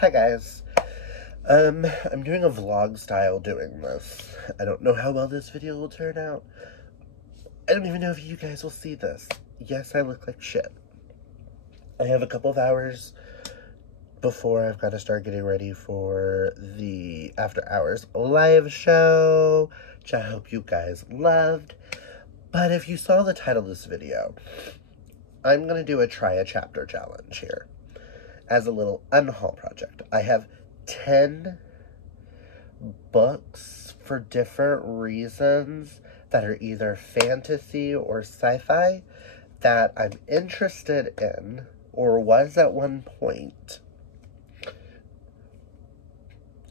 Hi guys. I'm doing a vlog style doing this. I don't know how well this video will turn out. I don't even know if you guys will see this. Yes, I look like shit. I have a couple of hours before I've got to start getting ready for the After Hours live show, which I hope you guys loved. But if you saw the title of this video, I'm going to do a try a chapter challenge here as a little unhaul project. I have 10 books for different reasons that are either fantasy or sci-fi that I'm interested in or was at one point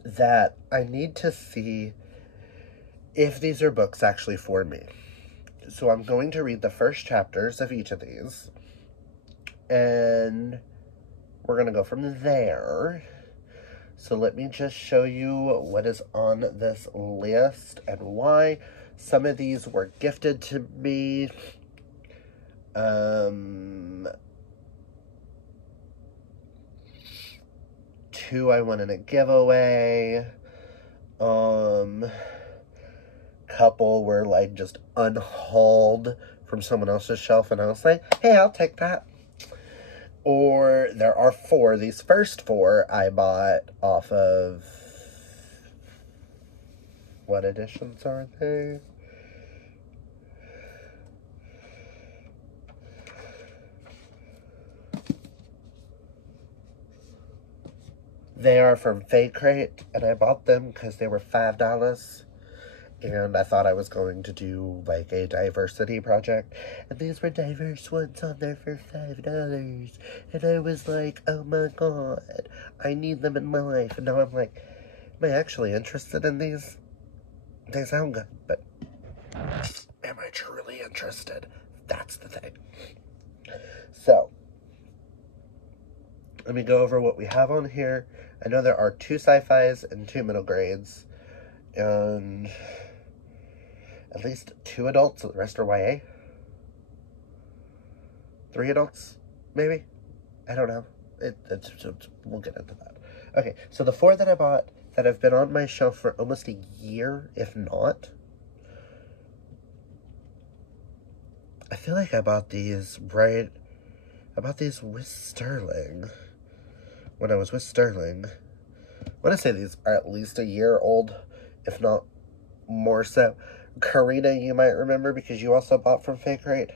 that I need to see if these are books actually for me. So I'm going to read the first chapters of each of these and we're going to go from there. So let me just show you what is on this list and why. Some of these were gifted to me. Two I won in a giveaway. Couple were like just unhauled from someone else's shelf and I was like, hey, I'll take that. Or there are 4. These first 4 I bought off of, what editions are they? They are from Fake Rate, and I bought them because they were $5. And I thought I was going to do, like, a diversity project. And these were diverse ones on there for $5. And I was like, oh my god, I need them in my life. And now I'm like, am I actually interested in these? They sound good, but am I truly interested? That's the thing. So, let me go over what we have on here. I know there are 2 sci-fis and 2 middle grades. And at least 2 adults, the rest are YA. 3 adults, maybe? I don't know. We'll get into that. Okay, so the 4 that I bought that have been on my shelf for almost a year, if not. I feel like I bought these with Sterling. When I was with Sterling. I want to say these are at least a year old, if not more so. Karina, you might remember because you also bought from Fake Rate.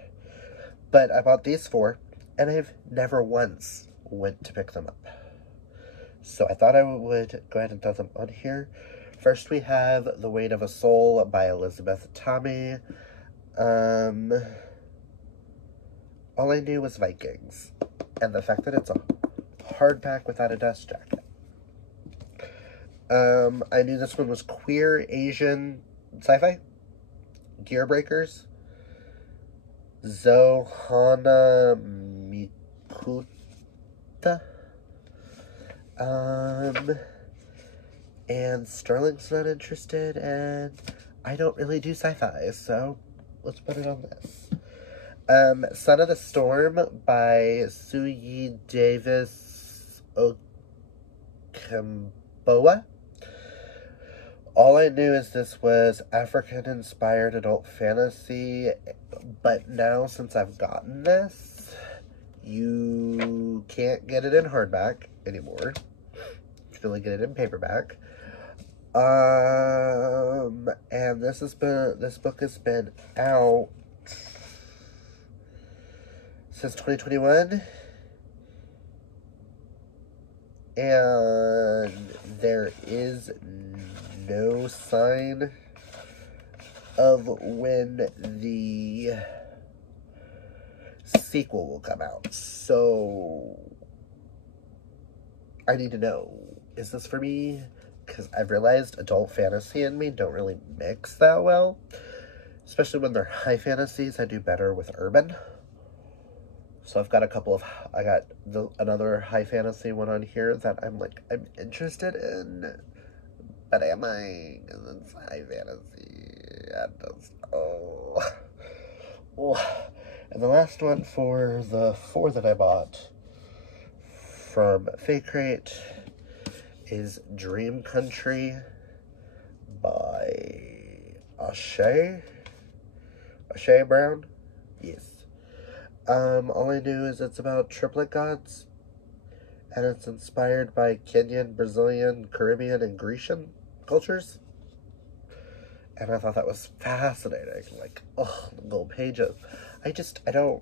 But I bought these 4, and I've never once went to pick them up. So I thought I would go ahead and throw them on here. First we have The Weight of a Soul by Elizabeth Tommy. All I knew was Vikings. And the fact that it's a hardback without a dust jacket. I knew this one was queer Asian sci-fi. Gear Breakers. Zohana Mikuta. And Sterling's not interested, and I don't really do sci-fi, so let's put it on this. Son of the Storm by Suyi Davis Okemboa. All I knew is this was African-inspired adult fantasy, but now since I've gotten this, you can't get it in hardback anymore. You can only get it in paperback. And this book has been out since 2021. And there is no sign of when the sequel will come out. So I need to know, is this for me? Because I've realized adult fantasy and me don't really mix that well. Especially when they're high fantasies, I do better with urban. So I've got another high fantasy one on here that I'm interested in. But am I? Because it's high fantasy. And the last one for the 4 that I bought from Fake Rate is Dream Country by Ashay Brown. Yes. All I knew is it's about triplet gods, and it's inspired by Kenyan, Brazilian, Caribbean, and Grecian cultures. And I thought that was fascinating. Like, oh, the little pages. I don't...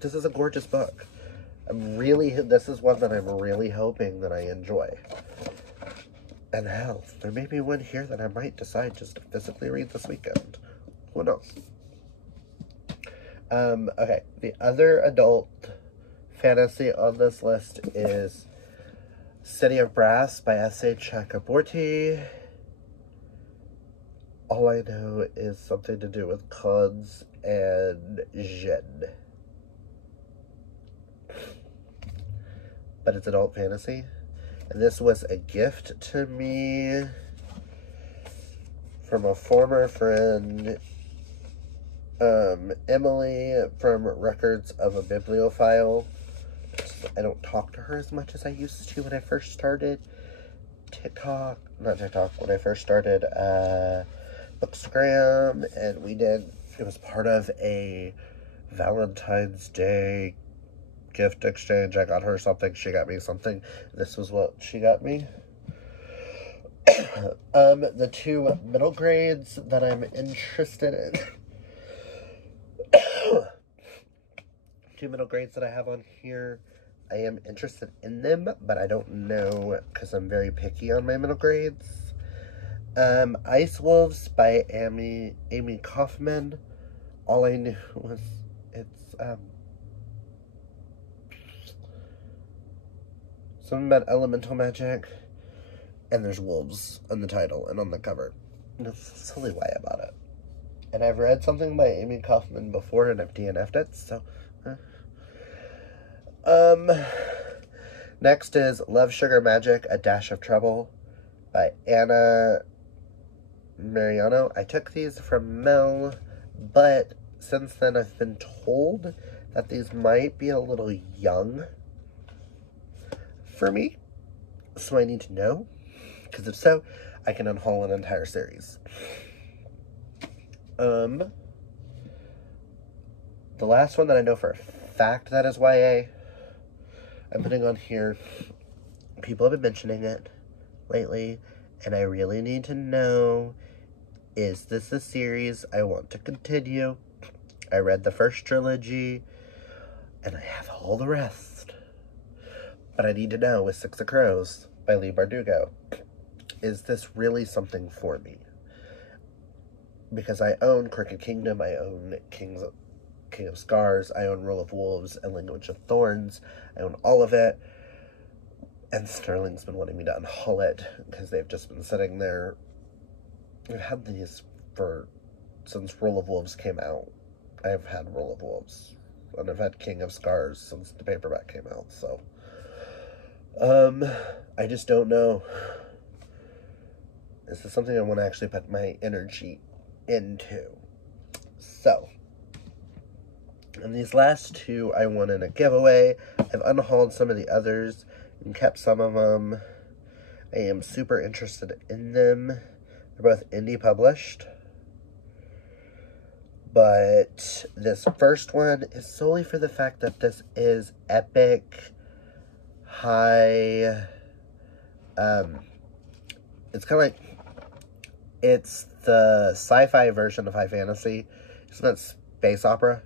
This is a gorgeous book. This is one that I'm really hoping that I enjoy. And hell, there may be one here that I might decide just to physically read this weekend. Who knows? Okay, the other adult fantasy on this list is City of Brass by S.A. Chakraborty. All I know is something to do with cons and Jinn. But it's adult fantasy. And this was a gift to me from a former friend, Emily, from Records of a Bibliophile. I don't talk to her as much as I used to when I first started when I first started Bookstagram, and it was part of a Valentine's Day gift exchange. I got her something, she got me something. This was what she got me. The two middle grades that I'm interested in. Two middle grades that I have on here. I am interested in them, but I don't know because I'm very picky on my middle grades. Ice Wolves by Amy Kaufman. All I knew was it's something about elemental magic, and there's wolves on the title and on the cover. And that's silly why about it. And I've read something by Amy Kaufman before, and I've DNF'd it, so... Next is Love, Sugar, Magic, A Dash of Trouble by Anna Mariano. I took these from Mel, but since then I've been told that these might be a little young for me, so I need to know, because if so, I can unhaul an entire series. The last one that I know for a fact that is YA, I'm putting on here, people have been mentioning it lately, and I really need to know, is this a series I want to continue? I read the first trilogy, and I have all the rest. But I need to know, with Six of Crows by Leigh Bardugo, is this really something for me? Because I own Crooked Kingdom, I own King of Scars, I own Rule of Wolves, and Language of Thorns. I own all of it. And Sterling's been wanting me to unhaul it, because they've just been sitting there. I've had these since Rule of Wolves came out. I've had Rule of Wolves. And I've had King of Scars since the paperback came out, so... I just don't know. Is this something I want to actually put my energy into? So, and these last two I won in a giveaway. I've unhauled some of the others and kept some of them. I am super interested in them. They're both indie published. But this first one is solely for the fact that this is epic, high, it's kind of like, it's the sci-fi version of high fantasy. Isn't that space opera?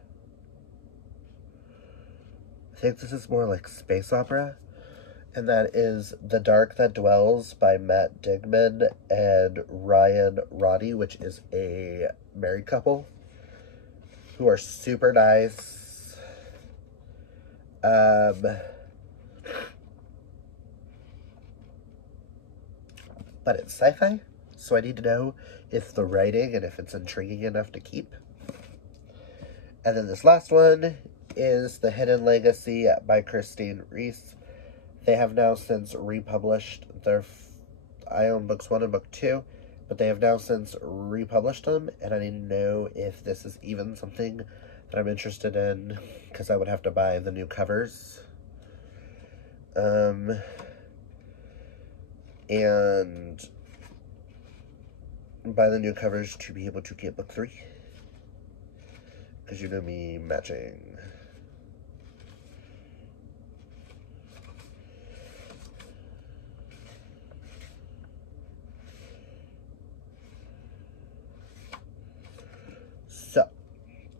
I think this is more like space opera. And that is The Dark That Dwells by Matt Digman and Ryan Roddy, which is a married couple who are super nice. But it's sci-fi, so I need to know if the writing and if it's intriguing enough to keep. And then this last one is The Hidden Legacy by Christine Reese. They have now since republished their... I own books 1 and book 2, but they have now since republished them, and I need to know if this is even something that I'm interested in, because I would have to buy the new covers. And buy the new covers to be able to get book 3. Because you know me matching. So,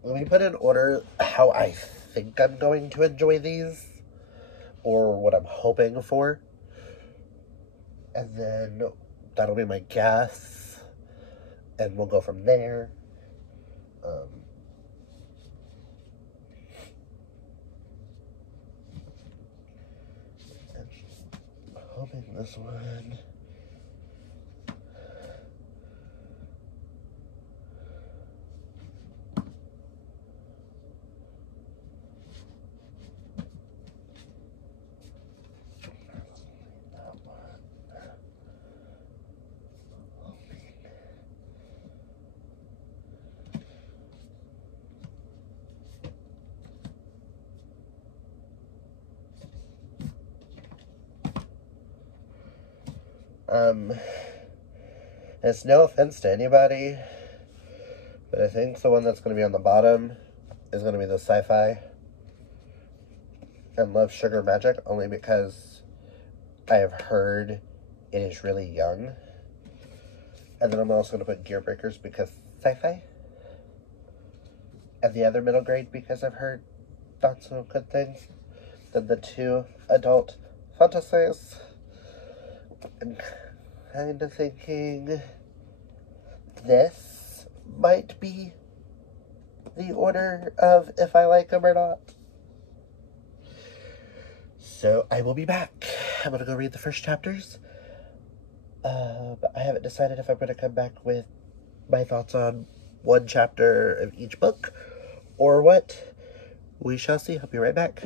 let me put in order how I think I'm going to enjoy these, or what I'm hoping for, and then that'll be my guess, and we'll go from there. I'm hoping this one. It's no offense to anybody, but I think the one that's going to be on the bottom is going to be the Sci-fi and Love, Sugar, Magic, only because I have heard it is really young. And then I'm also going to put Gear Breakers because Sci-fi. And the other middle grade because I've heard not so good things. Then the 2 adult fantasies. I'm kind of thinking this might be the order of if I like them or not. So I will be back. I'm going to go read the first chapters. But I haven't decided if I'm going to come back with my thoughts on one chapter of each book or what. We shall see. I'll be right back.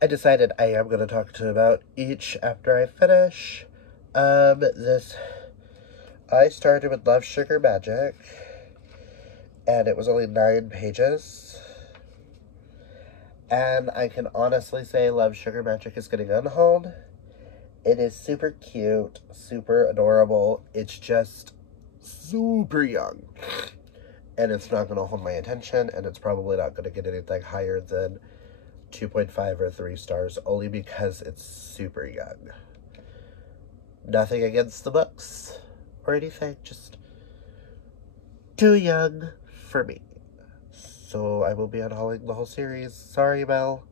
I decided I am going to talk to about each after I finish. I started with Love, Sugar, Magic, and it was only 9 pages. And I can honestly say Love, Sugar, Magic is getting unhauled. It is super cute, super adorable. It's just super young. And it's not going to hold my attention, and it's probably not going to get anything higher than 2.5 or 3 stars, only because it's super young. Nothing against the books or anything, just too young for me. So I will be unhauling the whole series. Sorry, Mel.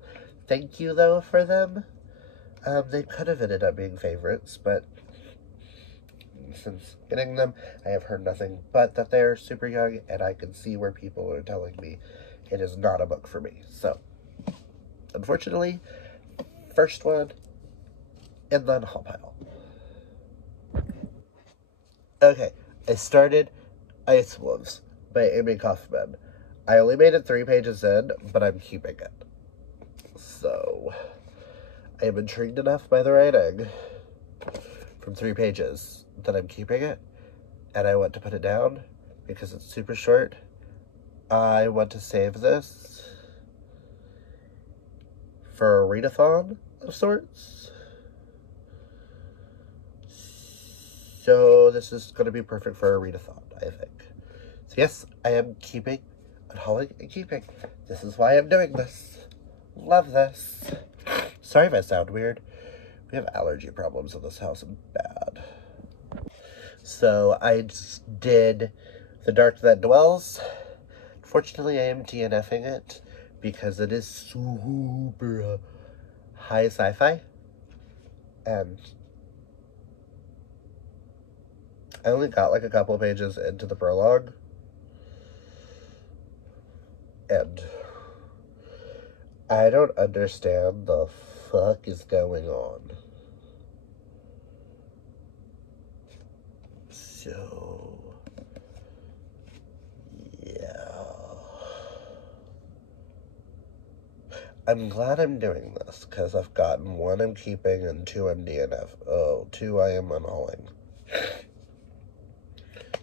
Thank you, though, for them. They could have ended up being favorites, but since getting them, I have heard nothing but that they're super young, and I can see where people are telling me it is not a book for me. So, unfortunately, first one in the unhaul pile. Okay, I started Ice Wolves by Amy Kaufman. I only made it 3 pages in, but I'm keeping it. So, I am intrigued enough by the writing from 3 pages that I'm keeping it, and I want to put it down because it's super short. I want to save this for a readathon of sorts. So this is going to be perfect for a readathon, I think. So yes, I am keeping, unhauling, and keeping. This is why I'm doing this. Love this. Sorry if I sound weird. We have allergy problems in this house, bad. So I just did The Dark That Dwells. Fortunately, I am DNFing it because it is super high sci-fi. And I only got like a couple pages into the prologue. And I don't understand the fuck is going on. So, yeah. I'm glad I'm doing this, because I've gotten 1 I'm keeping and 2 I'm DNF. Oh, 2 I am unhauling.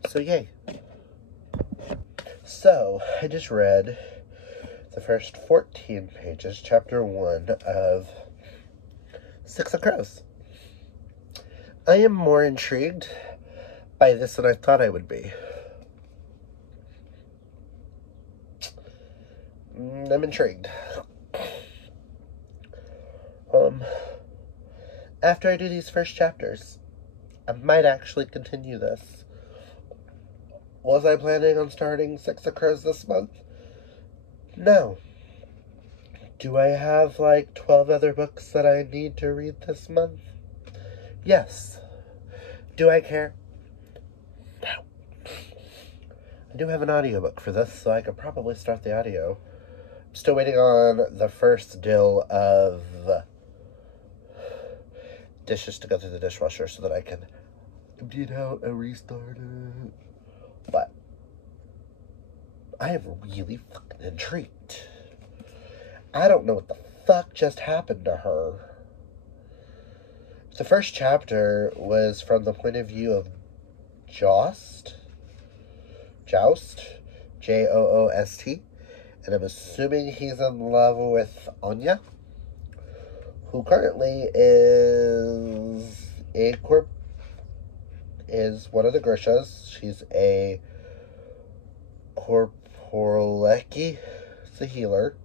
So, yay. So, I just read the first 14 pages, chapter 1 of Six of Crows. I am more intrigued by this than I thought I would be. I'm intrigued. After I do these first chapters, I might actually continue this. Was I planning on starting Six of Crows this month? No. Do I have like 12 other books that I need to read this month? Yes. Do I care? No. I do have an audiobook for this, so I could probably start the audio. I'm still waiting on the first dill of dishes to go through the dishwasher so that I can empty it out and restart it. But I am really fucking intrigued. I don't know what the fuck just happened to her. The first chapter was from the point of view of Joust, Joost, and I'm assuming he's in love with Anya, who currently is one of the Grishas. She's a Corporaleki, it's a healer.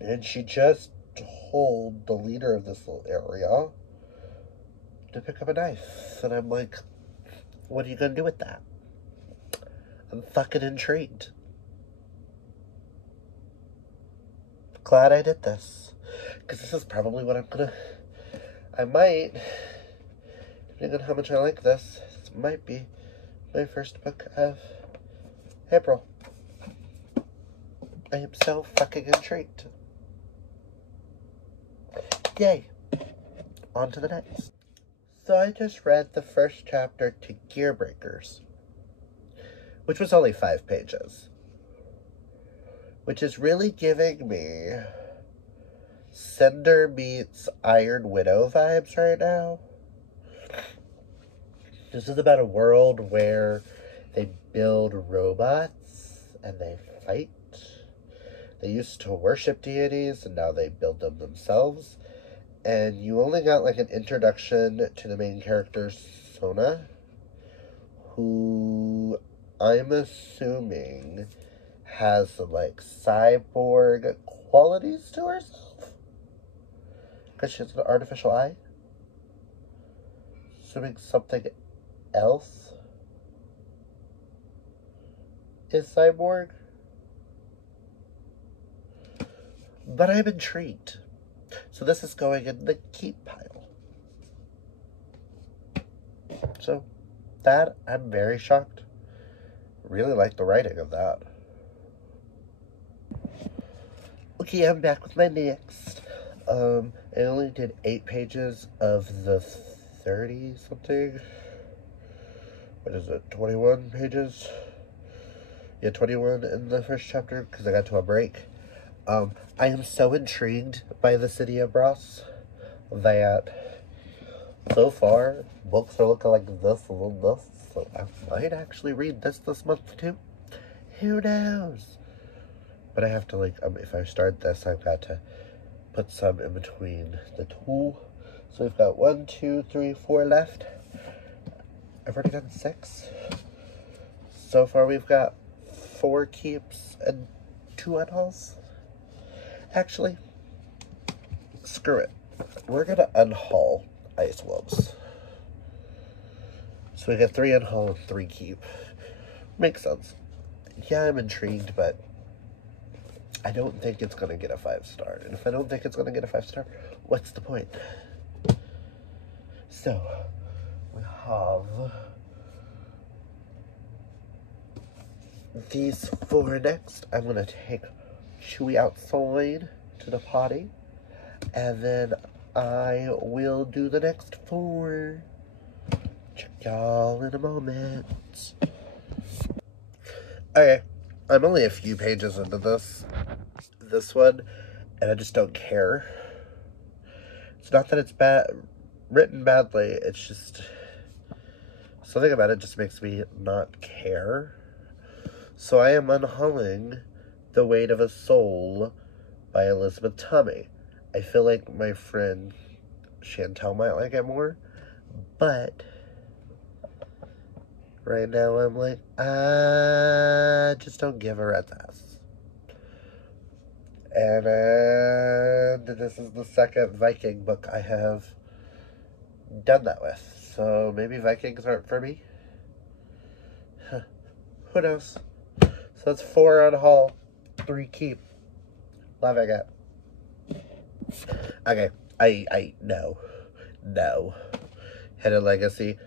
And she just told the leader of this little area to pick up a knife. And I'm like, what are you gonna do with that? I'm fucking intrigued. Glad I did this. Because this is probably what I might, depending on how much I like this might be my first book of April. I am so fucking intrigued. Yay. On to the next. So I just read the first chapter to Gearbreakers, which was only 5 pages. Which is really giving me Cinder meets Iron Widow vibes right now. This is about a world where they build robots and they fight. They used to worship deities and now they build them themselves. And you only got like an introduction to the main character, Sona, who I'm assuming has some like cyborg qualities to herself. Because she has an artificial eye. Assuming something else is cyborg. But I'm intrigued. So this is going in the keep pile. So that, I'm very shocked. Really like the writing of that. Okay, I'm back with my next. I only did 8 pages of the 30 something. What is it, 21 pages? Yeah, 21 in the first chapter because I got to a break. I am so intrigued by the city of Brass that so far books are looking like this and this, so I might actually read this month too. Who knows? But I have to like, if I start this, I've got to put some in between the two. So we've got 1, 2, 3, 4 left. I've already done 6. So far we've got 4 keeps and 2 unhauls. Actually, screw it. We're gonna unhaul Ice Wolves. So we got 3 unhaul and 3 keep. Makes sense. Yeah, I'm intrigued, but I don't think it's gonna get a 5-star. And if I don't think it's gonna get a 5-star, what's the point? So, we have these 4 next. I'm gonna take Chewy outside to the potty, and then I will do the next 4. Check y'all in a moment. Okay, I'm only a few pages into this one, and I just don't care. It's not that it's written badly, it's just something about it just makes me not care. So I am unhauling The Weight of a Soul by Elizabeth Tummy. I feel like my friend Chantel might like it more, but right now I'm like, just don't give a rat's ass. And this is the second Viking book I have done that with. So maybe Vikings aren't for me. Huh. Who knows? So that's 4 on haul, 3 keep. Loving it. Okay, no. Hidden Legacy,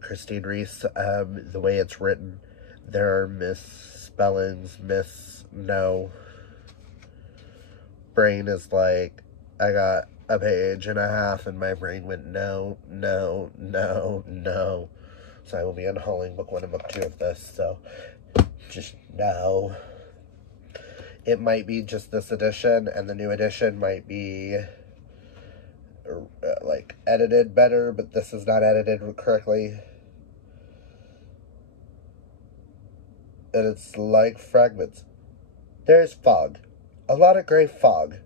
Christine Reese, the way it's written, there are misspellings, no. Brain is like, I got a page and a half and my brain went no. So I will be unhauling book 1 and book 2 of this, so just no. It might be just this edition, and the new edition might be like edited better, but this is not edited correctly. And it's like fragments. There's fog. A lot of gray fog.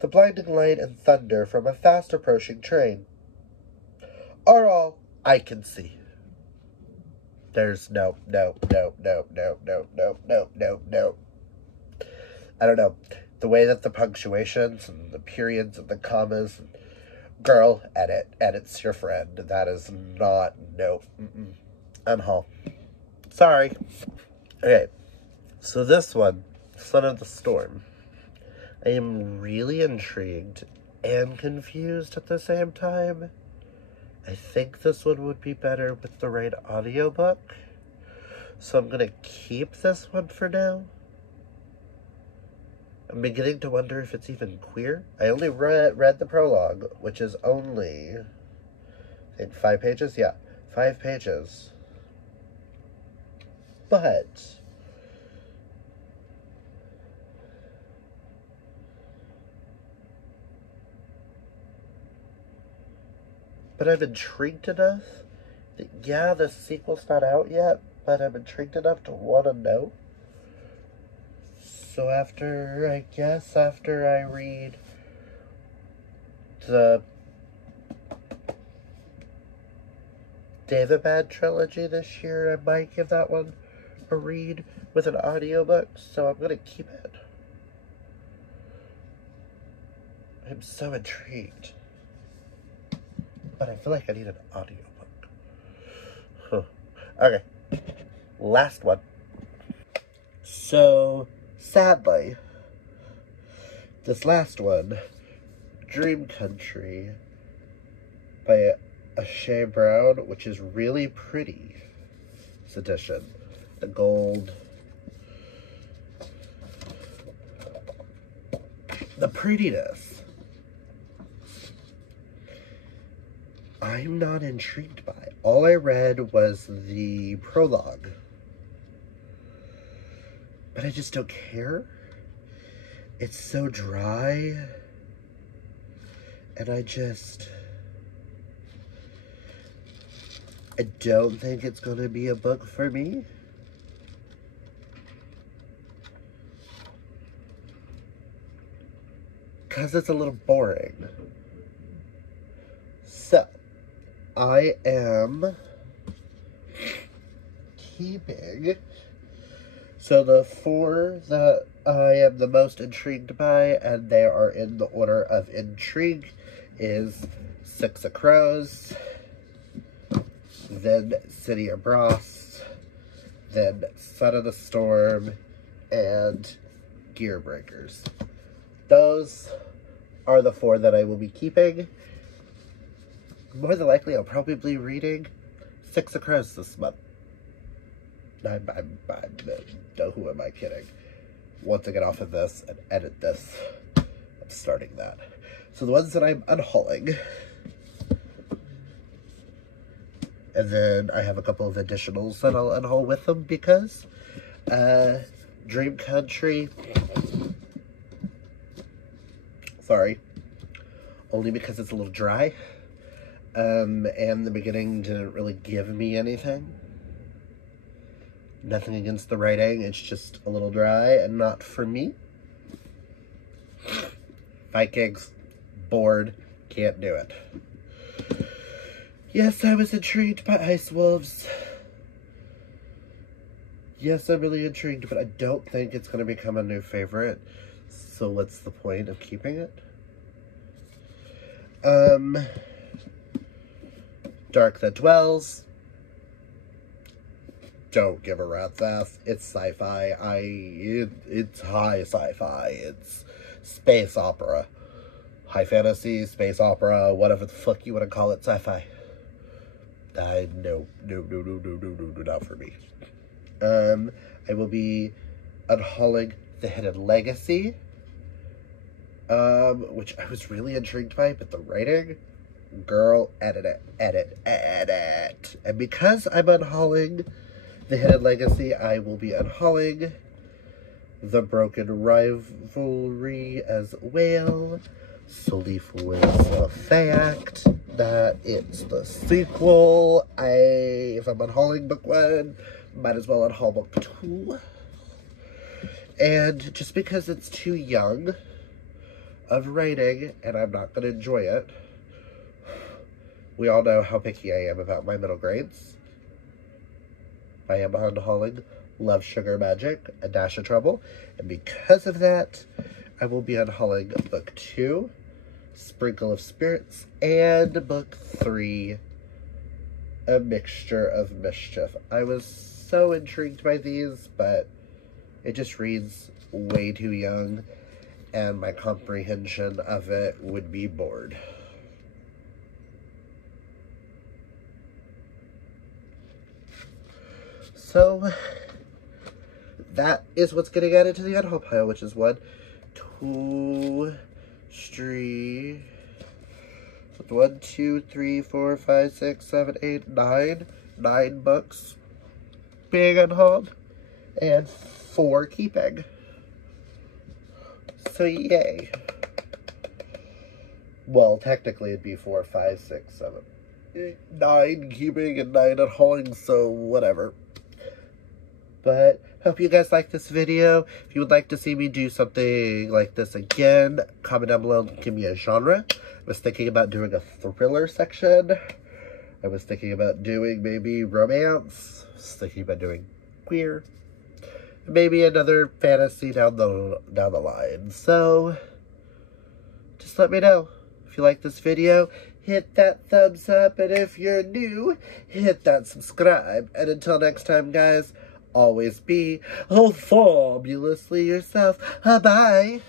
The blinding light and thunder from a fast approaching train are all I can see. There's no. I don't know. The way that the punctuations and the periods and the commas, girl, edit's your friend. That is not, no. Unhaul. Sorry. Okay. So this one, Son of the Storm. I am really intrigued and confused at the same time. I think this one would be better with the right audiobook. So I'm gonna keep this one for now. I'm beginning to wonder if it's even queer. I only read the prologue, which is only, I think, 5 pages? Yeah, 5 pages. But I'm intrigued enough that, yeah, the sequel's not out yet, but I'm intrigued enough to want to know. So after I read the David trilogy this year, I might give that one a read with an audiobook, so I'm gonna keep it. I'm so intrigued. But I feel like I need an audiobook. Huh. Okay. Last one. So, sadly, this last one, Dream Country by Shea Brown, which is really pretty. This edition. The gold. The prettiness. I'm not intrigued by. All I read was the prologue. But I just don't care. It's so dry. And I don't think it's going to be a book for me. Because it's a little boring. So, I am keeping, so the 4 that I am the most intrigued by, and they are in the order of intrigue, is 6 of Crows, then City of Brass, then Son of the Storm, and Gear Breakers. Those are the 4 that I will be keeping. More than likely, I'll probably be reading 6 of Crows this month. Who am I kidding? Once I get off of this and edit this, I'm starting that. So the ones that I'm unhauling, and then I have a couple of additionals that I'll unhaul with them because Dream Country, sorry, only because it's a little dry. And the beginning didn't really give me anything. Nothing against the writing, it's just a little dry and not for me. Vikings, bored, can't do it. Yes, I was intrigued by Ice Wolves. Yes, I'm really intrigued, but I don't think it's going to become a new favorite. So what's the point of keeping it? Dark That Dwells. Don't give a rat's ass. It's sci-fi. It's high sci-fi. It's space opera. High fantasy, space opera, whatever the fuck you want to call it, sci-fi. No, not for me. I will be unhauling The Hidden Legacy, which I was really intrigued by, but the writing, girl, edit. And because I'm unhauling The Hidden Legacy, I will be unhauling The Broken Rivalry as well, solely for the fact that it's the sequel. If I'm unhauling book 1, might as well unhaul book 2. And just because it's too young of writing, and I'm not going to enjoy it, we all know how picky I am about my middle grades. I am unhauling Love, Sugar, Magic, A Dash of Trouble, and because of that, I will be unhauling book 2, Sprinkle of Spirits, and book 3, A Mixture of Mischief. I was so intrigued by these, but it just reads way too young, and my comprehension of it would be bored. So, that is what's getting added to the unhaul pile, which is 1, 2, 3, 4, 5, 6, 7, 8, 9. 9 books being unhauled, and 4 keeping. So, yay. Well, technically it'd be 4, 5, 6, 7, 8, 9 keeping and 9 unhauling, so whatever. But hope you guys like this video. If you would like to see me do something like this again, comment down below and give me a genre. I was thinking about doing a thriller section. I was thinking about doing maybe romance. I was thinking about doing queer. Maybe another fantasy down the line. So just let me know. If you like this video, hit that thumbs up. And if you're new, hit that subscribe. And until next time, guys, always be fabulously yourself. Bye.